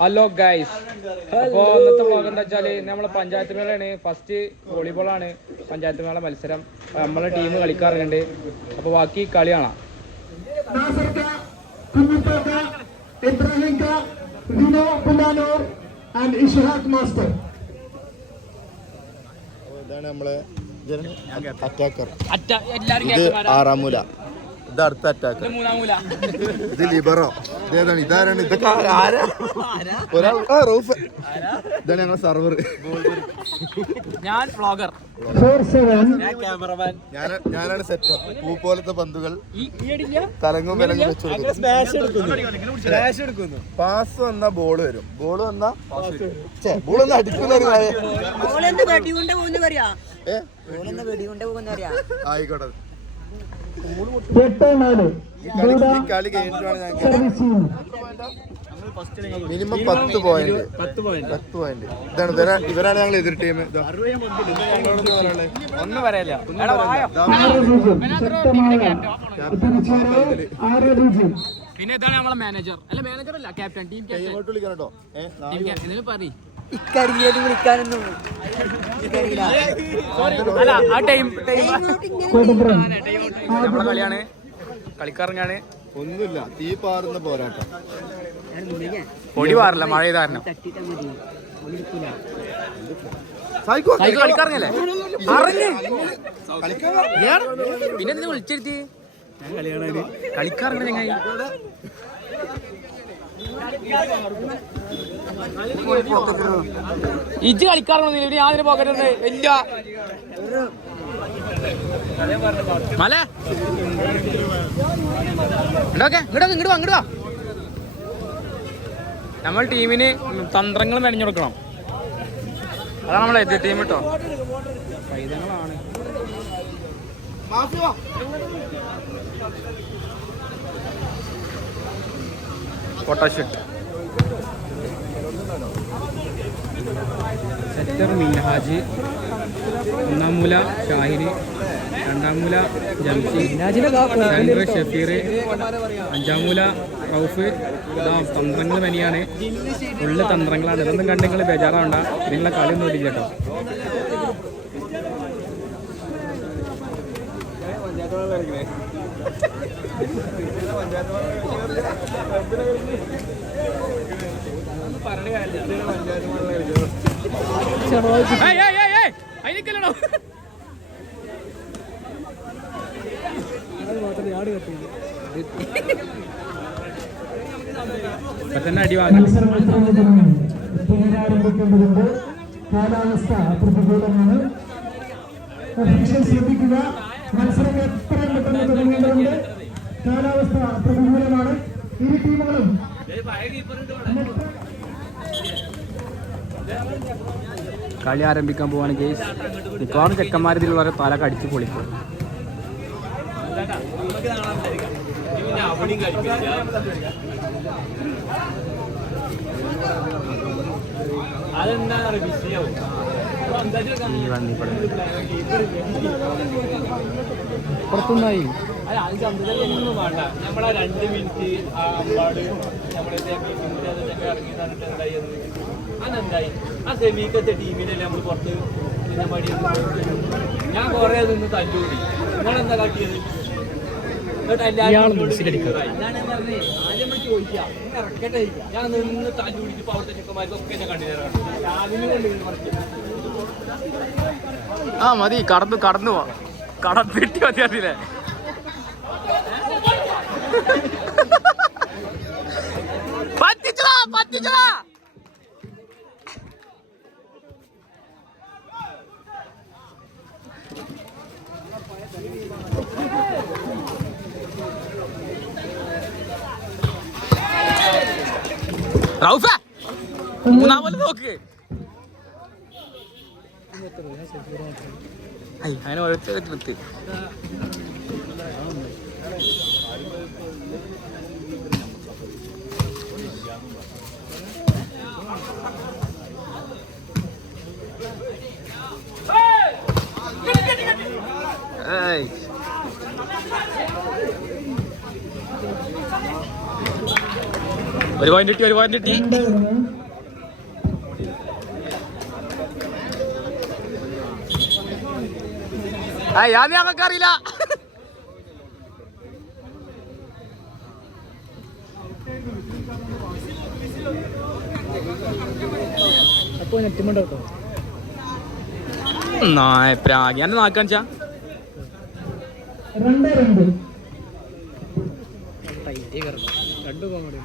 Hello guys അപ്പോ ഇന്നത്തെ vlog എന്താ വെച്ചാൽ നമ്മളെ പഞ്ചായത്ത് മേളയാണ്. ഫസ്റ്റ് വോളിബോൾ ആണ്. പഞ്ചായത്ത് മേള മത്സരം. നമ്മളെ ടീം കളിക്കാറുണ്ട്. അപ്പൊ ബാക്കി കളി കാണാം. ഇതാണ് നമ്മളെ അറ്റാക്കർ. അറ്റ എല്ലാരും ഇത് അടുത്ത മൂല. ഇത് ലിബറോ ഇതേതാണ് ഇതാരാണ്? ഇതൊക്കെ ആരാ- ആരാ? ഒരാൾ ആ റൗഫ്. ഇതാണ് ഞങ്ങളെ സർവർ ഞാൻ വ്ളോഗർ 4-7, ഞാൻ ഞാനാണ് സെറ്റർ പൂ പോലത്തെ പന്തുകൾ തലങ്ങും വിലങ്ങും വെച്ച് പാസ് വന്നാ ബോൾ വരും. ബോൾ വന്നാ ബോൾ ഒന്ന് അടിക്കുന്ന ആയിക്കോട്ടെ. സർവീസ് നാല്. മിനിമം പത്ത് പോയിന്റ് പത്ത് പോയിന്റ് ഇതാണ് ഇവരാണ് ഞങ്ങൾ എതിർ ടീം ഒന്ന് പറയല്ല. പിന്നെ ഇതാണ് നമ്മളെ മാനേജർ അല്ല മാനേജർ അല്ല ക്യാപ്റ്റൻ ടീം ക്യാപ്റ്റൻ ഇങ്ങോട്ട് ഇക്കരിയത് വിളിക്കാനൊന്നും അല്ല ആ ടൈം കൊടുപ്പുറം നമ്മളെ കളിയാണ് കളിക്കാരങ്ങാണ് ഒന്നുമില്ല. തീ പാറുന്ന പോരാട്ടം. പൊടി പാറില്ല മഴ ചെയ്ത കാരണം കളിക്കാറങ്ങല്ലേ പിന്നെ എന്തിനാ വിളിച്ചിരുത്തി? കളിക്കാറുണ്ട് ഞങ്ങൾ ഇജ്ജ് കളിക്കാറുണ്ട് ഇവിടെ യാതൊരു പോക്കറ്റുണ്ട് വലിയ മല. ഇങ്ങോക്കെ ഇങ്ങോട്ട് ഇങ്ങോട്ട് വാ ഇങ്ങോട്ട് വാ നമ്മൾ ടീമിന് തന്ത്രങ്ങൾ മെനഞ്ഞു കൊടുക്കണം. അതാണ് നമ്മളെ എത്തിയ ടീം കേട്ടോ പൈതങ്ങളാണ് പൊട്ടാഷ്യം സെക്ടർ മിൻഹാജ് ഒന്നാം മൂല ഷാഹിന് രണ്ടാം മൂല ജംഷി ഷഫീർ അഞ്ചാം മൂല റൌഫ് ഇതാ തന്ത്രങ്ങൾ തന്നെയാണ് ഫുള്ള് തന്ത്രങ്ങളാണ്. ഇതൊന്നും കണ്ട് നിങ്ങൾ ബേജാറാവണ്ട. ഇതിനുള്ള കളിയൊന്നും ഇല്ല കേട്ടോ. ഏയ് പുനരാരംഭിക്കേണ്ടതുണ്ട് കാലാവസ്ഥ പ്രതികൂലമാണ്. ശ്രദ്ധിക്കുക. മത്സരം എത്രയും പെട്ടെന്ന് തുടങ്ങേണ്ടതുണ്ട്. കാലാവസ്ഥ പ്രതികൂലമാണ്. ഇരു ടീമുകളും കളി ആരംഭിക്കാൻ പോവാണ് കേസ് മിക്കവാറും ചെക്കന്മാർ വളരെ തല കടിച്ച് പൊളിക്കും വന്നിപ്പടെ. പുറത്തുനിന്നായി രണ്ട് മിനിറ്റ് ആ അമ്പാട് നമ്മളെ ഇറങ്ങി എന്തായി? അതെന്തായി? ആ സെമിക്കത്തെ ടീമിനല്ലേ നമ്മൾ പുറത്ത് പിന്നെ മടി ഞാൻ കുറെ നിന്ന് തല്ലൂടി. നിങ്ങളെന്താ കാട്ടിയത്? എന്നിട്ട് എല്ലാവരും ഞാൻ പറഞ്ഞേ ആദ്യം ചോദിക്കാം ഇറക്കട്ടെ? ഞാൻ നിന്ന് തല്ലൂടിച്ച് അവിടുത്തെ ചെക്കന്മാർക്കൊക്കെ കൊണ്ട് ആ മതി. കടന്നു കടന്നു പോ. കടത്തിട്ടി മതി അറിയില്ലേ പറ്റിച്ചടാ പറ്റിച്ചടാ റൗഫ മൂന്നാമത് നോക്ക് അങ്ങനെ ഓരോരുത്തർ നിർത്തി ഏയ്. ഒരു പോയിന്റ് കിട്ടി ഒരു പോയിന്റ് കിട്ടി. ആ ഞാൻ ഞങ്ങൾക്ക് അറിയില്ല അപ്പൊ നെറ്റുമുണ്ടോ നായ പ്രാഗി. എന്നെ നാക്കാണിച്ചാ രണ്ട് രണ്ട്. രണ്ടു കോമഡി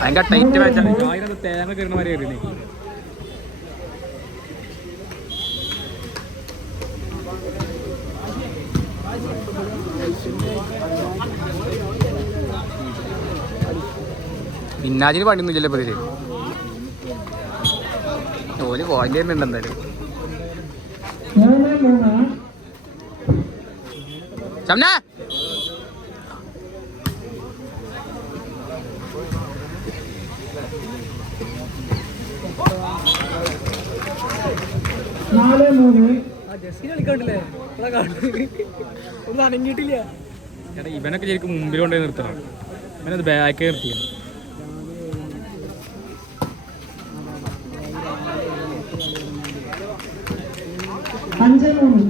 ഭയങ്കര ടൈറ്റ് മാച്ചാണ് ആയിരം തേങ്ങ കയറുന്ന മാതിരി കയറിയേ മിന്നാജിന് പണിയൊന്നുമില്ലല്ലോ ഇപ്പൊ ഇതിൽ. പോയിന്റ് തരുന്നുണ്ട് എന്തായാലും. ചമ്മ നാല് മൂന്ന് ജസ്റ്റ് കളിക്കണ്ടില്ലേ ഒന്നും അനങ്ങിയിട്ടില്ല എടാ ഇവനൊക്കെ ശരിക്കും മുമ്പിൽ കൊണ്ടുപോയി നിർത്തണം. ഇവനത് ബാക്ക് നിർത്തിയാണ് അഞ്ച് മൂന്ന്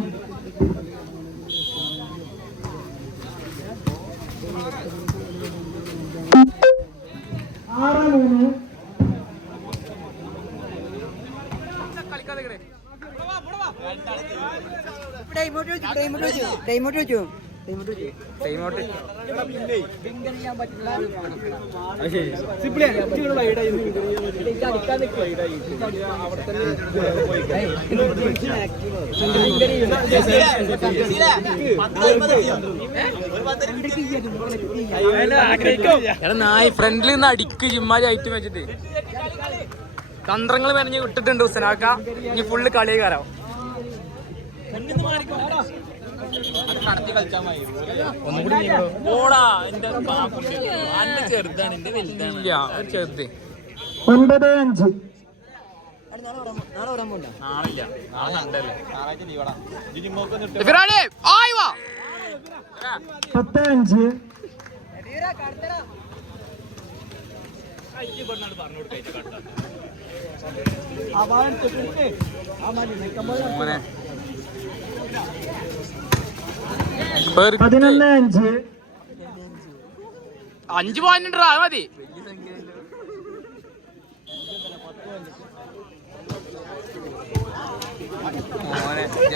ആറ് മൂന്ന് ടൈമോട്ട് വെച്ചു ടൈമോട്ട് വെച്ചു ടൈമോട്ട് എടാ നായി ഫ്രണ്ടിൽ നിന്ന് അടിക്ക് ജിമ്മാരി ഐറ്റം വെച്ചിട്ട്. തന്ത്രങ്ങൾ മെനഞ്ഞ് വിട്ടിട്ടുണ്ട് ഹുസനാക്ക ഇനി ഫുള്ള് കളിയെ കയറാം ചെറുത് ഒൻപത് അഞ്ച്. നാളെ വരാൻ പോണ്ട നാളില്ല നാളെ കണ്ടല്ലേ ഇഫിറാനെ, ആയി വാ. പത്ത് അഞ്ച് മോനെ. പെറുക്ക്. പതിനൊന്ന് അഞ്ച്. അഞ്ച് പോയിന്റ് അത് മതി.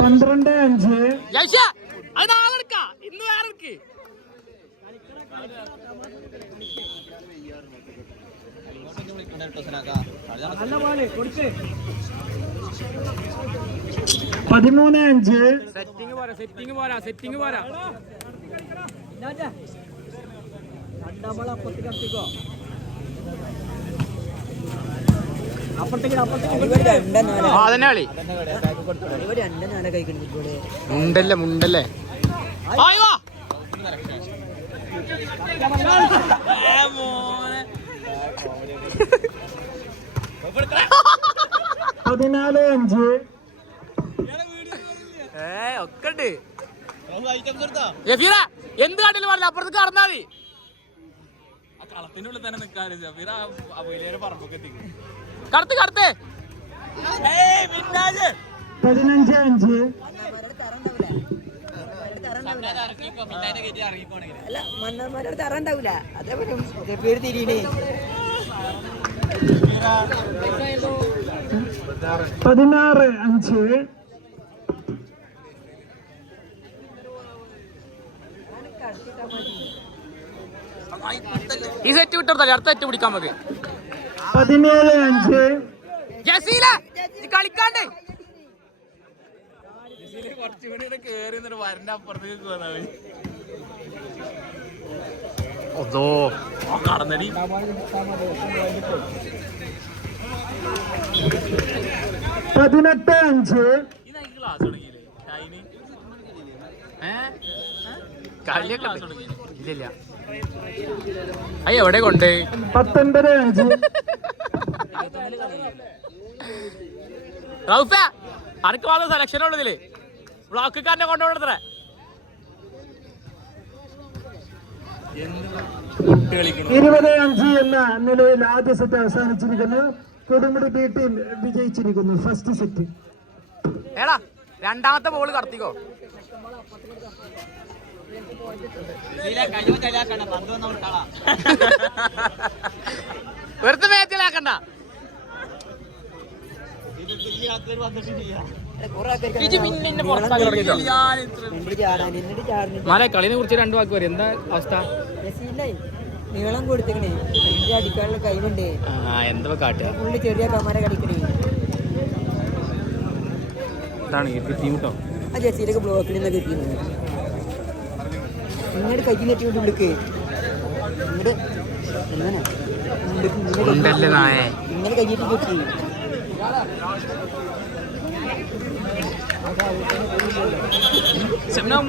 പന്ത്രണ്ട് അഞ്ച്. അത് നാളെ എടുക്കാം. ഇന്ന് വേറെ എടുക്ക്. പതിമൂന്ന് അഞ്ച്. സെറ്റിംഗ് പോരാ സെറ്റിംഗ് പോരാ സെറ്റിംഗ് പോരാ. മുണ്ടല്ലേ മുണ്ടല്ലേ? ആയി. പതിനാല് അഞ്ച്. ഏ ഒക്കെ ഉണ്ട് ജഫീറ എന്ത് കാട്ടിൽ പറഞ്ഞ അപ്പുറത്ത് കടന്നാ മതി. കളത്തിനുള്ളിൽ തന്നെ നിക്കാറ് ജഫീറ കടത്ത് കടത്ത്. പതിനഞ്ച് അഞ്ച്. അല്ല മണ്ണന്മാരുടെ തറ ഉണ്ടാവില്ല അതേപോലെ തിരിയണേ. പതിനാറ് അഞ്ച്. ഈ സെറ്റ് വിട്ടെടുത്താലേ അടുത്ത സെറ്റ് പിടിക്കാൻ നമുക്ക് പതിനേഴ് അഞ്ച്. ജസീല കളിക്കാണ്ട്. കുറച്ചുകൂടി കേറി വരണ്ട അപ്പുറത്തേക്ക് അതോ കടന്നടി പതിനെട്ട് അഞ്ച്. ഇല്ലില്ല. അയ്യ എവിടെ കൊണ്ട്? പത്തൊൻപത് അഞ്ച്. റൗഫ അനക്ക് വന്ന സെലക്ഷൻ ഉള്ളതിൽ. ബ്ലോക്കുകാരനെ കൊണ്ടുപോകണത്രേ ഇരുപത് അഞ്ച് എന്ന നിലയിൽ ആദ്യ സെറ്റ് അവസാനിച്ചിരിക്കുന്നു. കൊടുമുടി ബി ടീം വിജയിച്ചിരിക്കുന്നു. ഫസ്റ്റ് സെറ്റ് എടാ രണ്ടാമത്തെ ബോൾ കടത്തിക്കോ. വെറുതെ മേച്ചിലാക്കണ്ട. മാലെ കളിനെ കുറിച്ച് രണ്ടു വാക്ക് വരും എന്താ അവസ്ഥ? നീളം കൊടുത്തിക്കണേ അതിന്റെ അടിക്കാനുള്ള കഴിവുണ്ട്. ആ എന്താ കാട്ടുക. പുള്ളി ചെറിയ കമാരെ കേട്ടോ ആ ജെസ്സിയിലൊക്കെ ബ്ലോക്കിൽ നിന്നൊക്കെ കിട്ടിയത്. ഇങ്ങോട്ട് കൈ നെറ്റിക്കൊണ്ട് വിളിക്ക് ഇങ്ങോട്ട് എങ്ങനെ ഇങ്ങനെ. കൈയിട്ട് കിട്ടി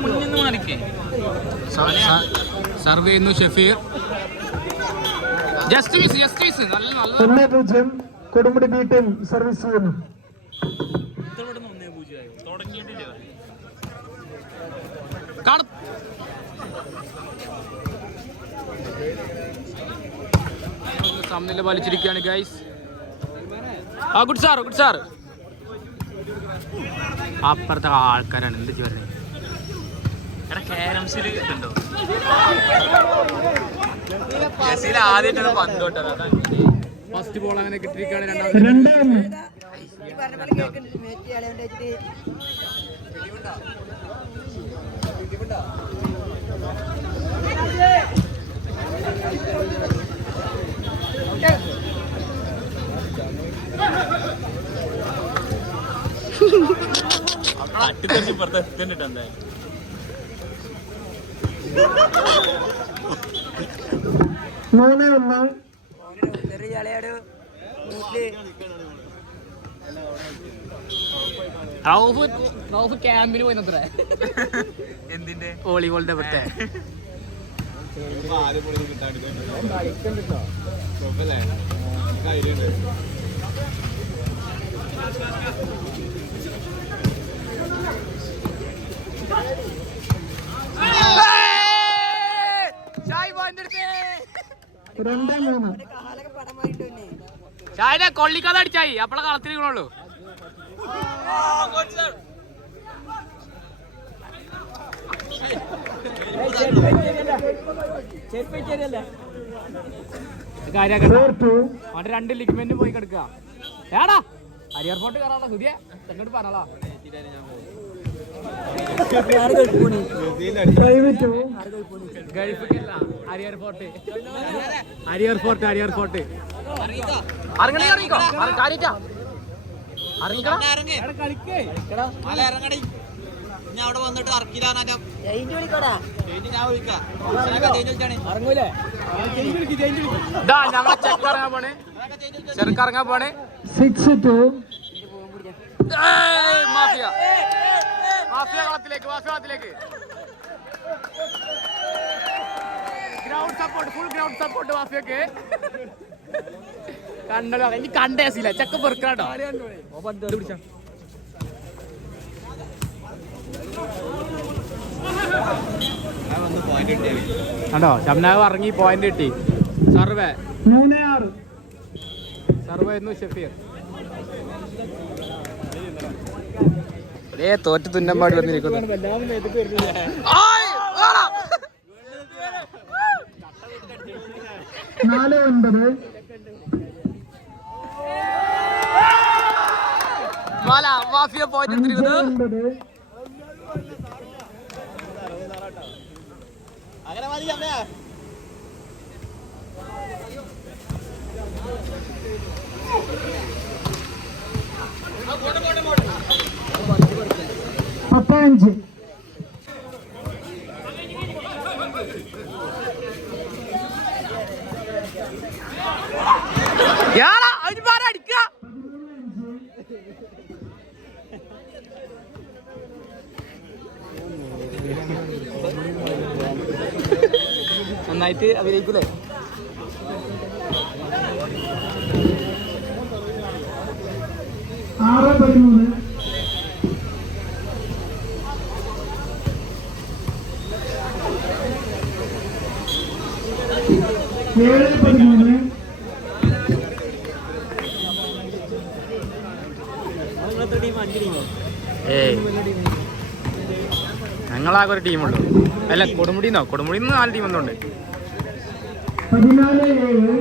മുന്നിൽ മാറിക്കേ. സർവ് ചെയ്യുന്നു ഷെഫീർ. ജസ്റ്റിസ് ജസ്റ്റിസ് നല്ല നല്ല. ഒന്ന് പൂജ്യം കൊടുമുടി ബി ടീം സർവീസ് ചെയ്യുന്നു. സമനില വലിച്ചിരിക്കുകയാണ് ഗൈസ് ആ ഗുഡ് സാർ ഗുഡ് സാർ അപ്പുറത്തെ ആൾക്കാരാണ്. എന്ത് ചെയ്യുന്നത് എടാ കാരംസിൽ ഇതുണ്ടോ? ആദ്യമായിട്ടാണ് പന്ത് ഫസ്റ്റ് ബോൾ അങ്ങനെ കിട്ടിയിരിക്കുകയാണ് രണ്ടാമത്. ഈ പറഞ്ഞ മൂന്ന് ഒന്ന്. ക്യാമ്പിന് പോയിന്നത്രേ എന്തിന്റെ? വോളിബോളിന്റെ പറ്റേ രണ്ട് മൂന്ന് കൊള്ളിക്കാതെ അടിച്ചായി. അപ്പളെ കളത്തിരിക്കണുള്ളൂ രണ്ട് ലിഗ്മെന്റ് പോയി കിടക്കുക. ഏടാ ഹരിയർ ഫോർട്ട് കയറാനുള്ള പുതിയ എന്നോട് പറഞ്ഞോളാ. ഫോർട്ട് ഫോർട്ട് ഫോർട്ട് അവിടെ വന്നിട്ട് ഞങ്ങളെ ഇറങ്ങാൻ പോണേ പോണേ six two mafia. Mafia കളത്തിലേക്ക് ground support full ground support മാഫിയക്ക് കണ്ടല്ലോ ഇനി കണ്ടേസില്ല ചക്ക പെറുക്കാട്ടോ കണ്ടോ ഷംനാവ് ഇറങ്ങി പോയിന്റ് കിട്ടി സർവേ. മൂന്ന് ആറ്. സർവേ ആയിരുന്നു ഷെഫീർ. ഏ തോറ്റ് തുന്നമ്പാടി വന്നിരിക്കുന്നു. നാല് ഒൻപത്. മാല മാഫിയ പോയിന്റ് അങ്ങനെ മതി പത്ത് അടിക്കുക. നന്നായിട്ട് അഭിനയിക്കൂലേ ആറ് പതിമൂന്ന്. ഞങ്ങളാകെ ഒരു ടീമുള്ളൂ അല്ല കൊടുമുടിന്നോ? കൊടുമുടിന്ന് നാല് ടീം ഒന്നുണ്ട് പതിനാല് ഏഴ്.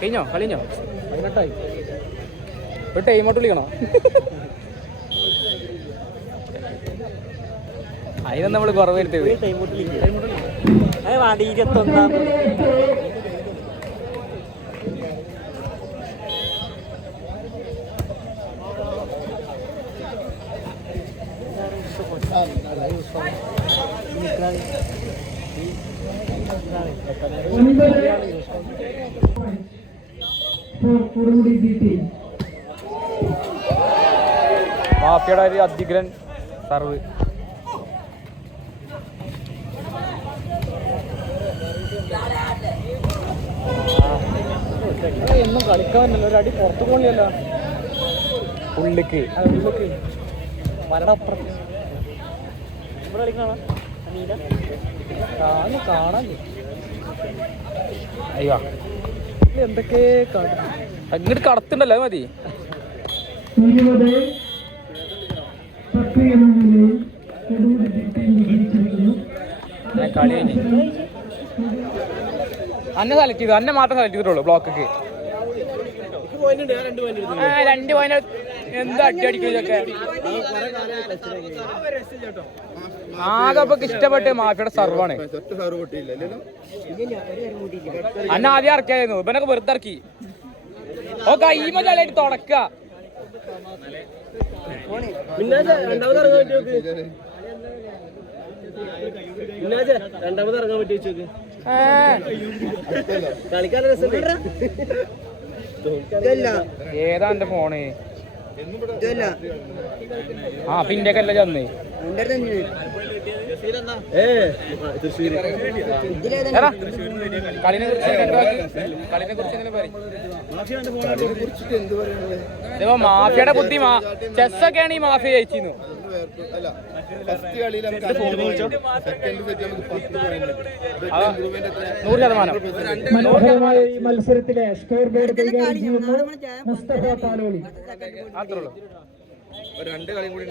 ഫസ്റ്റ് കളി കഴിഞ്ഞോ? കളിഞ്ഞോ? പതിനെട്ടായി. ഒരു ടൈമോട്ട് വിളിക്കണോ? അതിനൊന്നും നമ്മൾ കുറവ് വരുത്തിയത്? ഇരുപത്തൊന്നാം ഒൻപത് കുറുമുടി ബി ടീം മാഫിയുടെ ഒരു അധിഗ്രൻ സർവ്. എന്നും കളിക്കാനല്ലോ ഒരു അടി പുറത്തു പോണില്ല ഉള്ളിക്ക്. ഉള്ളിക്ക് മരണപ്പുറത്ത് ഇവിടെ കളിക്കണോ കാണാൻ കാണാൻ. അയ്യോ. എന്തൊക്കെ അങ്ങോട്ട് കടത്തുണ്ടല്ലോ അത് മതി. കളി അന്നെ സെലക്ട് ചെയ്തു? അന്നെ മാത്രം സെലക്ട് ചെയ്തിട്ടുള്ളൂ ബ്ലോക്കൊക്കെ രണ്ട് പോയിന്റ് എന്താ അടി അടിക്കുന്നതൊക്കെ ആകെ ഇപ്പൊ ഇഷ്ടപ്പെട്ട് മാഫിയുടെ സർവാണ്. അന്ന ആദ്യം ഇറക്കിയായിരുന്നു. ഇവനൊക്കെ വെറുതെ ഇറക്കി. ഓ കൈമ ചളിയായിട്ട് തുടക്ക രണ്ടാമത് ഇറങ്ങാൻ പറ്റി വെച്ചോക്ക് കളിക്കാൻ ഏതാ എന്റെ ഫോണ്? ആ പിന്നെ അല്ല ചെന്നേ കളിനെ കുറിച്ച് മാഫിയുടെ ബുദ്ധി ചെസ്സൊക്കെയാണ് ഈ മാഫിയ ജയിച്ചിരുന്നു അല്ല ഫസ്റ്റ് കളിയിൽ നമുക്ക് സെക്കൻഡ് സെറ്റ് നമുക്ക് പത്ത് പോയിന്റ് നൂറ് മനോഹരമായ ഈ മത്സരത്തിലെ സ്കോർ ബോർഡ് കൈകാര്യം ചെയ്യുന്നു മുസ്തഫ പാലോളി രണ്ട് കളി കൂടി